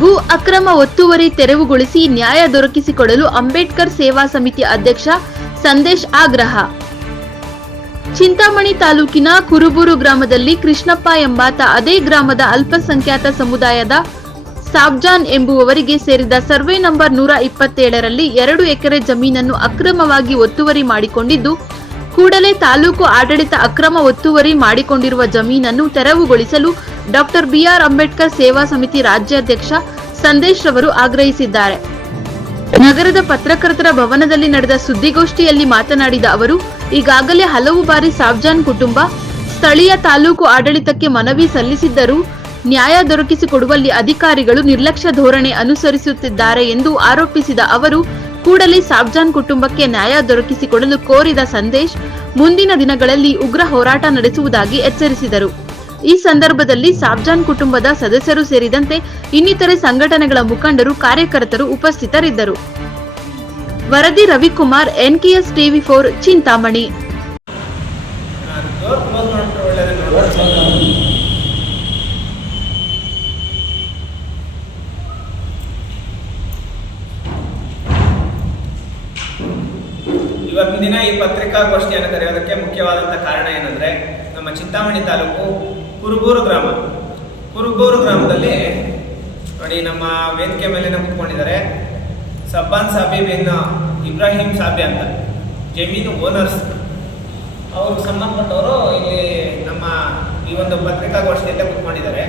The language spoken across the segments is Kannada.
ಭೂ ಅಕ್ರಮ ಒತ್ತುವರಿ ತೆರವುಗೊಳಿಸಿ ನ್ಯಾಯ ದೊರಕಿಸಿಕೊಡಲು ಅಂಬೇಡ್ಕರ್ ಸೇವಾ ಸಮಿತಿ ಅಧ್ಯಕ್ಷ ಸಂದೇಶ್ ಆಗ್ರಹ. ಚಿಂತಾಮಣಿ ತಾಲೂಕಿನ ಕುರುಬೂರು ಗ್ರಾಮದಲ್ಲಿ ಕೃಷ್ಣಪ್ಪ ಎಂಬಾತ ಅದೇ ಗ್ರಾಮದ ಅಲ್ಪಸಂಖ್ಯಾತ ಸಮುದಾಯದ ಸಾಬ್ಜಾನ್ ಎಂಬುವವರಿಗೆ ಸೇರಿದ ಸರ್ವೆ ನಂಬರ್ 127ರಲ್ಲಿ 2 ಎಕರೆ ಜಮೀನನ್ನು ಅಕ್ರಮವಾಗಿ ಒತ್ತುವರಿ ಮಾಡಿಕೊಂಡಿದ್ದು, ಕೂಡಲೇ ತಾಲೂಕು ಆಡಳಿತ ಅಕ್ರಮ ಒತ್ತುವರಿ ಮಾಡಿಕೊಂಡಿರುವ ಜಮೀನನ್ನು ತೆರವುಗೊಳಿಸಲು ಡಾಕ್ಟರ್ ಬಿಆರ್ ಅಂಬೇಡ್ಕರ್ ಸೇವಾ ಸಮಿತಿ ರಾಜ್ಯಾಧ್ಯಕ್ಷ ಸಂದೇಶ್ ರವರು ಆಗ್ರಹಿಸಿದ್ದಾರೆ. ನಗರದ ಪತ್ರಕರ್ತರ ಭವನದಲ್ಲಿ ನಡೆದ ಸುದ್ದಿಗೋಷ್ಠಿಯಲ್ಲಿ ಮಾತನಾಡಿದ ಅವರು, ಈಗಾಗಲೇ ಹಲವು ಬಾರಿ ಸಾಬ್ಜಾನ್ ಕುಟುಂಬ ಸ್ಥಳೀಯ ತಾಲೂಕು ಆಡಳಿತಕ್ಕೆ ಮನವಿ ಸಲ್ಲಿಸಿದ್ದರೂ ನ್ಯಾಯ ದೊರಕಿಸಿಕೊಡುವಲ್ಲಿ ಅಧಿಕಾರಿಗಳು ನಿರ್ಲಕ್ಷ್ಯ ಧೋರಣೆ ಅನುಸರಿಸುತ್ತಿದ್ದಾರೆ ಎಂದು ಆರೋಪಿಸಿದ ಅವರು, ಕೂಡಲೇ ಸಾಬ್ಜಾನ್ ಕುಟುಂಬಕ್ಕೆ ನ್ಯಾಯ ದೊರಕಿಸಿಕೊಡಲು ಕೋರಿದ ಸಂದೇಶ್ ಮುಂದಿನ ದಿನಗಳಲ್ಲಿ ಉಗ್ರ ಹೋರಾಟ ನಡೆಸುವುದಾಗಿ ಎಚ್ಚರಿಸಿದರು. ಈ ಸಂದರ್ಭದಲ್ಲಿ ಸಾಬ್ಜಾನ್ ಕುಟುಂಬದ ಸದಸ್ಯರು ಸೇರಿದಂತೆ ಇನ್ನಿತರೆ ಸಂಘಟನೆಗಳ ಮುಖಂಡರು, ಕಾರ್ಯಕರ್ತರು ಉಪಸ್ಥಿತರಿದ್ದರು. ವರದಿ ರವಿಕುಮಾರ್, ಎನ್ಕೆಎಸ್ ಟಿವಿ4, ಚಿಂತಾಮಣಿ. ಇವತ್ತಿನ ದಿನ ಈ ಪತ್ರಿಕಾಗೋಷ್ಠಿಯನ್ನು ಕರೆಯೋದಕ್ಕೆ ಮುಖ್ಯವಾದಂಥ ಕಾರಣ ಏನಂದ್ರೆ, ನಮ್ಮ ಚಿಂತಾಮಣಿ ತಾಲೂಕು ಕುರುಬೂರು ಗ್ರಾಮದಲ್ಲಿ ನೋಡಿ, ನಮ್ಮ ವೇದಿಕೆ ಮೇಲೆ ಕೂತ್ಕೊಂಡಿದ್ದಾರೆ ಸಬ್ಬಾನ್ ಸಾಬಿ ಬಿನ್ ಇಬ್ರಾಹಿಂ ಸಾಬಿ ಅಂತ ಜಮೀನು ಓನರ್ಸ್. ಅವ್ರಿಗೆ ಸಂಬಂಧಪಟ್ಟವರು ಇಲ್ಲಿ ನಮ್ಮ ಈ ಒಂದು ಪತ್ರಿಕಾಗೋಷ್ಠಿಯಲ್ಲೇ ಕೂತ್ಕೊಂಡಿದ್ದಾರೆ.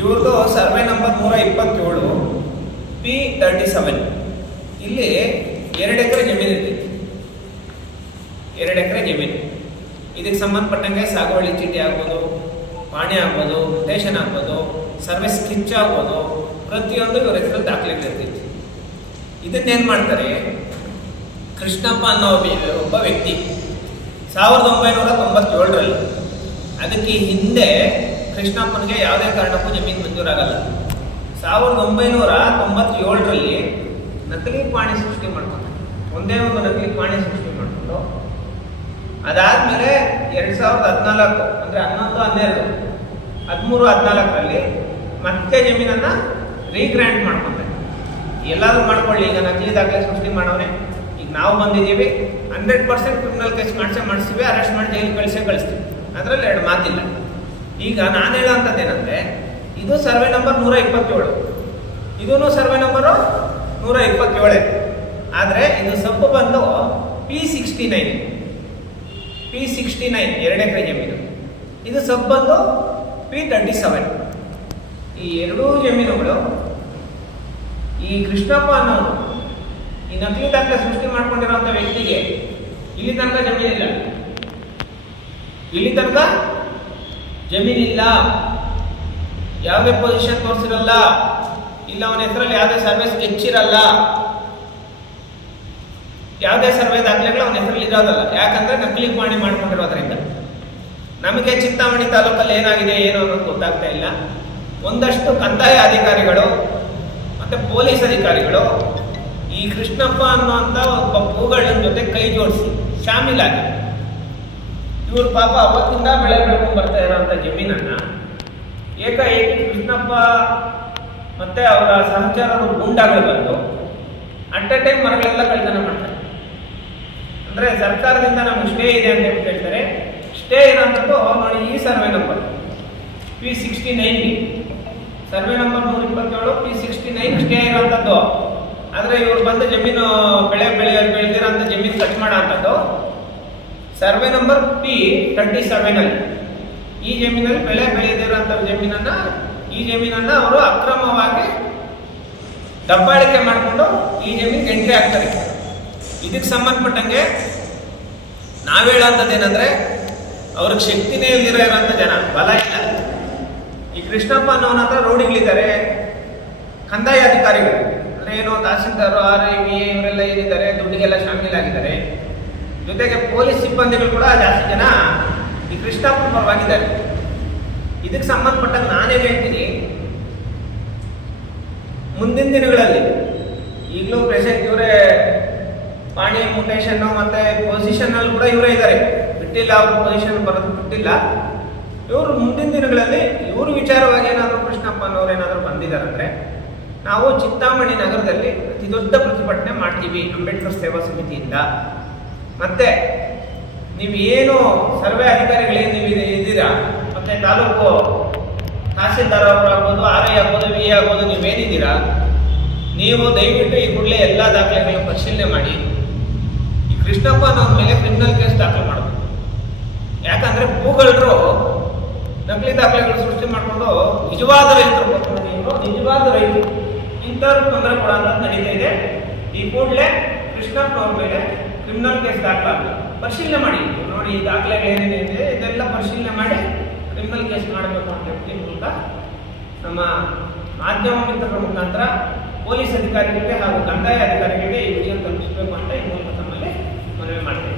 ಇವ್ರದ್ದು ಸರ್ವೆ ನಂಬರ್ 127 P37. ಇಲ್ಲಿ 2 ಎಕರೆ ಜಮೀನು ಇರ್ತೈತಿ. 2 ಎಕರೆ ಜಮೀನು. ಇದಕ್ಕೆ ಸಂಬಂಧಪಟ್ಟಂಗೆ ಸಾಗುವಳಿ ಚೀಟಿ ಆಗ್ಬೋದು, ಪಾಣಿ ಆಗ್ಬೋದು, ರೇಷನ್ ಆಗ್ಬೋದು, ಸರ್ವಿಸ್ ಸ್ಕಿಚ್ ಆಗ್ಬೋದು, ಪ್ರತಿಯೊಂದು ಇವ್ರ ಹೆಸರಲ್ಲಿ ದಾಖಲೆಗಳಿರ್ತೈತಿ. ಇದನ್ನೇನು ಮಾಡ್ತಾರೆ, ಕೃಷ್ಣಪ್ಪ ಅನ್ನೋ ಒಬ್ಬ ವ್ಯಕ್ತಿ 1997ರಲ್ಲಿ, ಅದಕ್ಕೆ ಹಿಂದೆ ಕೃಷ್ಣಪ್ಪನಿಗೆ ಯಾವುದೇ ಕಾರಣಕ್ಕೂ ಜಮೀನು ಮಂಜೂರಾಗಲ್ಲ. 1997ರಲ್ಲಿ ನಕಲಿ ಪಾಣಿ ಸೃಷ್ಟಿ ಮಾಡ್ಕೊಂಡು, ಒಂದೇ ಒಂದು ನಕಲಿ ಪಾಣಿ ಸೃಷ್ಟಿ ಮಾಡಿಕೊಂಡು, ಅದಾದ್ಮೇಲೆ 2014 ಅಂದರೆ 11, 12, 13, 14ರಲ್ಲಿ ಮತ್ತೆ ಜಮೀನನ್ನ ರೀಗ್ರ್ಯಾಂಟ್ ಮಾಡ್ಕೊಂತಾರೆ. ಎಲ್ಲಾದ್ರೂ ಮಾಡ್ಕೊಳ್ಳಿ, ಈಗ ನಕಲಿ ದಾಖಲೆ ಸೃಷ್ಟಿ ಮಾಡೋನೆ. ಈಗ ನಾವು ಬಂದಿದ್ದೀವಿ, 100% ಕ್ರಿಮಿನಲ್ ಕೇಸ್ ಮಾಡಿಸ್ತೀವಿ, ಅರೆಸ್ಟ್ ಮಾಡಿ ಜೈಲಿಗೆ ಕಳಿಸ್ತೀವಿ, ಅದರಲ್ಲಿ 2 ಮಾತಿಲ್ಲ. ಈಗ ನಾನು ಹೇಳೋಂಥದ್ದೇನೆಂದ್ರೆ, ಇದು ಸರ್ವೆ ನಂಬರ್ 127, ಇದೂ ಸರ್ವೆ ನಂಬರು 127, ಆದರೆ ಇದು ಸಬ್ಬು ಬಂದು P69, 2 ಎಕರೆ ಜಮೀನು. ಇದು ಸಬ್ ಬಂದು P37. ಈ 2 ಜಮೀನುಗಳು ಈ ಕೃಷ್ಣಪ್ಪ ಅನ್ನೋನು ಈ ನಕಲಿ ದಾಖಲೆ ಸೃಷ್ಟಿ ಮಾಡ್ಕೊಂಡಿರೋಂಥ ವ್ಯಕ್ತಿಗೆ ಇಲ್ಲಿ ತನಕ ಜಮೀನಿಲ್ಲ, ಯಾವುದೇ ಪೊಸಿಷನ್ ತೋರಿಸಿರಲ್ಲ, ಇಲ್ಲ ಅವನ ಹೆಸರಲ್ಲಿ ಯಾವುದೇ ಸರ್ವೆ ಸ್ಕೆಚ್ ಇರಲ್ಲ, ಯಾವುದೇ ಸರ್ವೆ ದಾಖಲೆಗಳು ಅವನ ಹೆಸರಲ್ಲಿ ಇರೋದಲ್ಲ. ಯಾಕಂದ್ರೆ ನಕಲಿ ಪಾಣಿ ಮಾಡ್ಕೊಂಡಿರೋದ್ರಿಂದ ನಮಗೆ ಚಿಂತಾಮಣಿ ತಾಲೂಕಲ್ಲಿ ಏನಾಗಿದೆ ಏನು ಅನ್ನೋದು ಗೊತ್ತಾಗ್ತಾ ಇಲ್ಲ. ಒಂದಷ್ಟು ಕಂದಾಯ ಅಧಿಕಾರಿಗಳು ಮತ್ತೆ ಪೊಲೀಸ್ ಅಧಿಕಾರಿಗಳು ಈ ಕೃಷ್ಣಪ್ಪ ಅನ್ನುವಂಥ ಒಬ್ಬ ಪೂಗಳನ್ನ ಜೊತೆ ಕೈ ಜೋಡಿಸಿ ಶಾಮೀಲಾಗಿ ಇವರು ಪಾಪ ಅವತ್ತಿಂದ ಬೆಳೆ ಬೆಳ್ಕೊಂಡು ಬರ್ತಾ ಇರೋಂಥ ಜಮೀನನ್ನ ಏಕಾಏಕಿ ಕೃಷ್ಣಪ್ಪ ಮತ್ತೆ ಅವರ ಸಹಚರರು ಗೂಂಡಾಗಳು ಬಂದು ಅಟ್ ಎ ಟೈಮ್ ಮರಗಳೆಲ್ಲ ಕಳ್ತನ ಮಾಡ್ತಾರೆ. ಅಂದ್ರೆ ಸರ್ಕಾರದಿಂದ ನಮ್ಗೆ ಸ್ಟೇ ಇದೆ ಅಂತ ಹೇಳ್ತಾರೆ. ಸ್ಟೇ ಇರೋಂಥದ್ದು ನೋಡಿ, ಈ survey number P69, survey number 127 P69 stay ಇರೋಂಥದ್ದು. ಆದರೆ ಇವ್ರು ಬಂದು ಜಮೀನು ಬೆಳೆದಿರೋಂಥ ಜಮೀನು ಕಟ್ ಮಾಡೋ ಅಂಥದ್ದು ಸರ್ವೆ ನಂಬರ್ P37. ಈ ಜಮೀನಲ್ಲಿ ಬೆಳೆದಿರೋಂಥ ಈ ಜಮೀನನ್ನ ಅವರು ಅಕ್ರಮವಾಗಿ ದಬ್ಬಾಳಿಕೆ ಮಾಡಿಕೊಂಡು ಈ ಜಮೀನಿಗೆ ಎಂಟ್ರಿ ಆಗ್ತಾರೆ. ಇದಕ್ಕೆ ಸಂಬಂಧಪಟ್ಟಂಗೆ ನಾವು ಹೇಳೋಂಥದ್ದೇನೆಂದ್ರೆ, ಅವ್ರಿಗೆ ಶಕ್ತಿನೇ ಇರೋಂಥ ಜನ, ಬಲ ಇಲ್ಲ. ಈ ಕೃಷ್ಣಪ್ಪ ಅನ್ನೋನ ಹತ್ರ ರೋಡಿಗಳಿದ್ದಾರೆ, ಕಂದಾಯ ಅಧಿಕಾರಿಗಳು ಅಂದ್ರೆ ಏನು, ತಹಸೀಲ್ದಾರ್, RIV ಇವರೆಲ್ಲ ಏನಿದ್ದಾರೆ, ದುಡ್ಡಿಗೆಲ್ಲ ಶಾಮೀಲಾಗಿದ್ದಾರೆ. ಜೊತೆಗೆ ಪೊಲೀಸ್ ಸಿಬ್ಬಂದಿಗಳು ಕೂಡ ಜಾಸ್ತಿ ಜನ ಈ ಕೃಷ್ಣಪ್ಪನ ಪರವಾಗಿದ್ದಾರೆ. ಇದಕ್ಕೆ ಸಂಬಂಧಪಟ್ಟಂಗೆ ನಾನೇ ಹೇಳ್ತೀನಿ, ಮುಂದಿನ ದಿನಗಳಲ್ಲಿ ಈಗಲೂ ಪ್ರೆಸೆಂಟ್ ಇವರೇ ಪಾಣಿ ಮುಟೇಶನ್ ಮತ್ತೆ ಪೊಸಿಷನ್ ಅಲ್ಲಿ ಕೂಡ ಇವರೇ ಇದ್ದಾರೆ, ಬಿಟ್ಟಿಲ್ಲ, ಅವ್ರ ಪೊಸಿಷನ್ ಬರೋದು ಬಿಟ್ಟಿಲ್ಲ. ಇವರು ಮುಂದಿನ ದಿನಗಳಲ್ಲಿ ಇವರು ವಿಚಾರವಾಗಿ ಏನಾದರೂ ಕೃಷ್ಣಪ್ಪನವ್ರು ಏನಾದರೂ ಬಂದಿದ್ದಾರಂದ್ರೆ ನಾವು ಚಿಂತಾಮಣಿ ನಗರದಲ್ಲಿ ಅತಿ ದೊಡ್ಡ ಪ್ರತಿಭಟನೆ ಮಾಡ್ತೀವಿ ಅಂಬೇಡ್ಕರ್ ಸೇವಾ ಸಮಿತಿಯಿಂದ. ಮತ್ತೆ ನೀವು ಏನು ಸರ್ವೆ ಅಧಿಕಾರಿಗಳೇನು ನೀವು ಇದ್ದೀರಾ, ಮತ್ತೆ ತಾಲೂಕು ತಹಸೀಲ್ದಾರ್ ಅವರು ಆಗ್ಬೋದು, ಆರ್ ಐ ಆಗ್ಬೋದು, ವಿ ಆಗ್ಬೋದು, ನೀವೇನಿದ್ದೀರಾ, ನೀವು ದಯವಿಟ್ಟು ಈ ಕೂಡಲೇ ಎಲ್ಲ ದಾಖಲೆಗಳನ್ನು ಪರಿಶೀಲನೆ ಮಾಡಿ ಈ ಕೃಷ್ಣಪ್ಪನವ್ರ ಮೇಲೆ ಕ್ರಿಮಿನಲ್ ಕೇಸ್ ದಾಖಲೆ ಮಾಡಬೇಕು. ಯಾಕಂದ್ರೆ ಭೂಗಳರು ನಕಲಿ ದಾಖಲೆಗಳು ಸೃಷ್ಟಿ ಮಾಡಿಕೊಂಡು ನಿಜವಾದ ರೈತರು ಇಂಥವ್ರು ತೊಂದರೆ ಕೊಡೋಂಥದ್ದು ನಡೀತಾ ಇದೆ. ಈ ಕೂಡಲೇ ಕೃಷ್ಣಪ್ಪನವ್ರ ಮೇಲೆ ಕ್ರಿಮಿನಲ್ ಕೇಸ್ ದಾಖಲಾಗಬೇಕು. ಪರಿಶೀಲನೆ ಮಾಡಿ, ನೋಡಿ ಈ ದಾಖಲೆಗಳು ಏನೇನಿದೆ ಇದೆಲ್ಲ ಪರಿಶೀಲನೆ ಮಾಡಿ ಕ್ರಿಮಿನಲ್ ಕೇಸ್ ಮಾಡಬೇಕು ಅಂತ ಹೇಳಿ ಮೂಲಕ ನಮ್ಮ ಮಾಧ್ಯಮ ಮಿತ್ರರ ಮುಖಾಂತರ ಪೊಲೀಸ್ ಅಧಿಕಾರಿಗಳಿಗೆ ಹಾಗೂ ಕಂದಾಯ ಅಧಿಕಾರಿಗಳಿಗೆ ಈ ವಿಷಯ ತಲುಪಿಸಬೇಕು ಅಂತ ಈ ಮೂಲಕ ತಮ್ಮಲ್ಲಿ ಮನವಿ ಮಾಡ್ತೇವೆ.